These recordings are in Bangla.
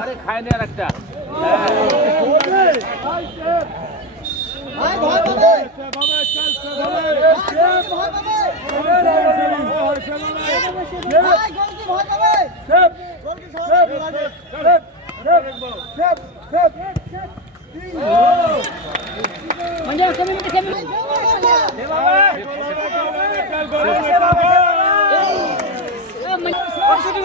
আরে খায় নে আর একটা म्हणजे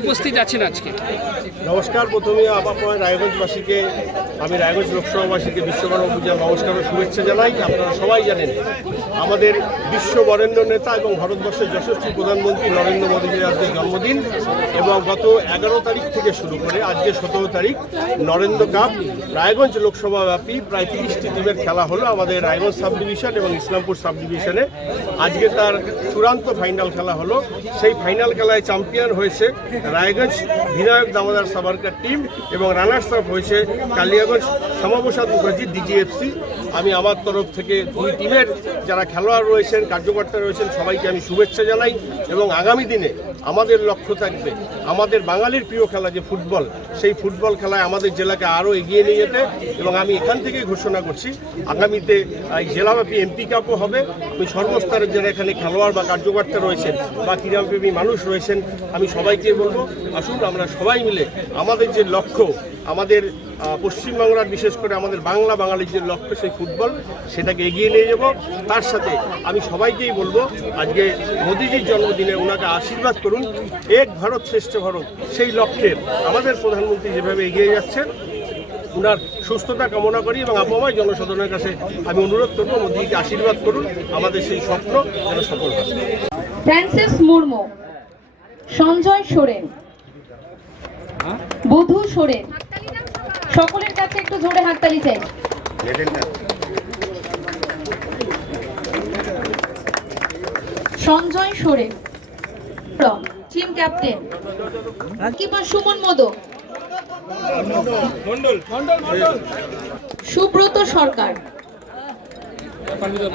উপস্থিত আছেন আজকে। নমস্কার, প্রথমে আমার রায়গঞ্জবাসীকে, আমি রায়গঞ্জ লোকসভাবাসীকে বিশ্বকর্মা পূজার নমস্কার ও শুভেচ্ছা জানাই। আপনারা সবাই জানেন, আমাদের বিশ্ব বরেণ্য নেতা এবং ভারতবর্ষের যশস্বী প্রধানমন্ত্রী নরেন্দ্র মোদীজির আজকে জন্মদিন এবং গত এগারো তারিখ থেকে শুরু করে আজকে সতেরো তারিখ নরেন্দ্র কাপ, রায়গঞ্জ লোকসভাব্যাপী প্রায় তিরিশটি টিমের খেলা হলো আমাদের রায়গঞ্জ সাব ডিভিশন এবং ইসলামপুর সাব ডিভিশনে আজকে তার চূড়ান্ত ফাইনাল খেলা হলো। সেই ফাইনাল খেলায় চ্যাম্পিয়ন হয়েছে রায়গঞ্জ বিনায়ক দামোদর সাবারকার টিম এবং রানার্স আপ হয়েছে কালিয়াগঞ্জ শ্যামাপ্রসাদ মুখার্জি, ডিজিএফসি। আমি আমার তরফ থেকে দুই টিমের যারা খেলোয়াড় রয়েছেন, কার্যকর্তা রয়েছেন, সবাইকে আমি শুভেচ্ছা জানাই এবং আগামী দিনে আমাদের লক্ষ্য থাকবে, আমাদের বাঙালির প্রিয় খেলা যে ফুটবল, সেই ফুটবল খেলায় আমাদের জেলাকে আরও এগিয়ে নিয়ে যেতে এবং আমি এখান থেকেই ঘোষণা করছি, আগামীতে এই জেলাব্যাপী এমপি কাপও হবে। আমি সর্বস্তরের যারা এখানে খেলোয়াড় বা কার্যকর্তা রয়েছেন বা ক্রীড়াপ্রেমী মানুষ রয়েছেন, আমি সবাইকে বলব আসুন, আমরা সবাই মিলে আমাদের যে লক্ষ্য, আমাদের পশ্চিমবাংলার বিশেষ করে আমাদের বাংলা বাঙালির যে লক্ষ্য সেই ফুটবল, সেটাকে এগিয়ে নিয়ে যাব। তার সাথে আমি সবাইকেই বলব, আজকে মোদিজির জন্মদিনে ওনাকে আশীর্বাদ করুন। এক ভারত শ্রেষ্ঠ ভারত, সেই লক্ষ্যে আমাদের প্রধানমন্ত্রী যেভাবে এগিয়ে যাচ্ছেন, ওনার সুস্থতা কামনা করি এবং আবহাওয়ায় জনসাধারণের কাছে আমি অনুরোধ করব মোদীকে আশীর্বাদ করুন। আমাদের সেই স্বপ্ন যেন সফল হয়। ফ্রান্সিস মুর্মু সঞ্জয় সোরেন। বধু সোরেন। সকলের কাছে একটু জোরে হাততালি চাই। সঞ্জয় সোরেন। টিম ক্যাপ্টেন কিংবা সুমন মোদক সুব্রত সরকার।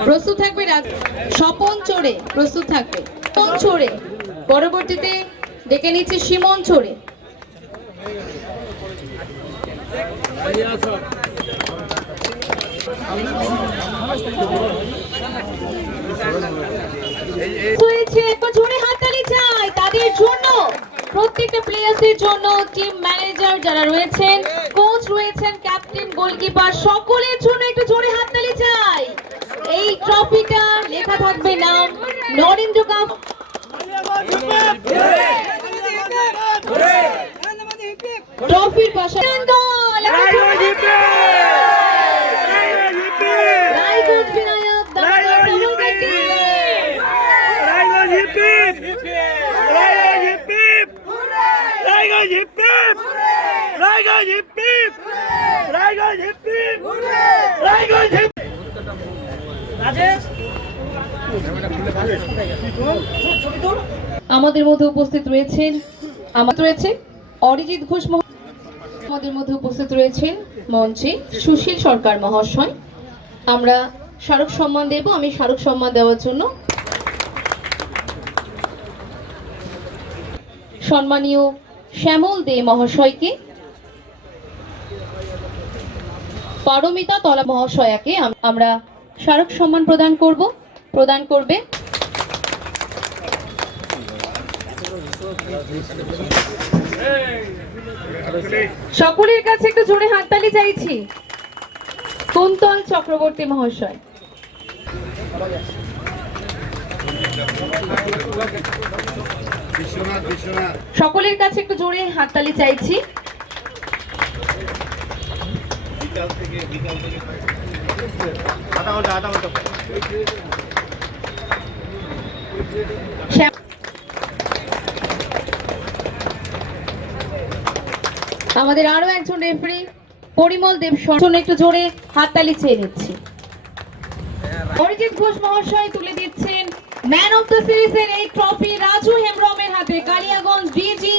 প্রস্তুত থাকবে স্বপন চোরে প্রস্তুত থাকবে। স্বপন চোরে। পরবর্তীতে ডেকে নিচ্ছে সিমন চোরে জোরে হাততালি চাই তাদের জন্য। প্রত্যেকটা প্লেয়ারদের জন্য টিম ম্যানেজার যারা রয়েছেন রয়েছেন ক্যাপ্টেন গোলকিপার সকলের জন্য একটু জোরে হাততালি চাই এই ট্রফিটা লেখা নাম নরেন্দ্র কাপ ট্রফির পাশাপাশি। আমাদের মধ্যে উপস্থিত রয়েছেন আমার রয়েছে অরিজিৎ ঘোষ মহা- আমাদের মধ্যে উপস্থিত রয়েছেন মঞ্চে সুশীল সরকার মহাশয়। আমরা স্মারক সম্মান দেব, আমি স্মারক সম্মান দেওয়ার জন্য। সম্মানীয় শ্যামল দে মহাশয়কে, পারমিতা তলা মহাশয়াকে আমরা স্মারক সম্মান প্রদান করব, প্রদান করবে। Hey! সকলের কাছে একটু জোরে হাততালি চাইছি। কুন্তল চক্রবর্তী মহাশয়। সকলের কাছে একটু জোরে হাততালি চাইছি। শ্যাম- আমাদের আরও একজন রেফারি পরিমল দেব জন্য একটু জোরে হাততালি চেয়ে নিচ্ছি। অরিজিৎ ঘোষ মহাশয় তুলে দিচ্ছেন ম্যান অফ দ্য সিরিজের এই ট্রফি রাজু হেমব্রমের হাতে, কালিয়াগঞ্জ বিজি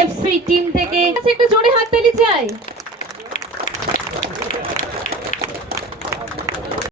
এফসি টিম থেকে। একটু জোরে হাততালি চাই।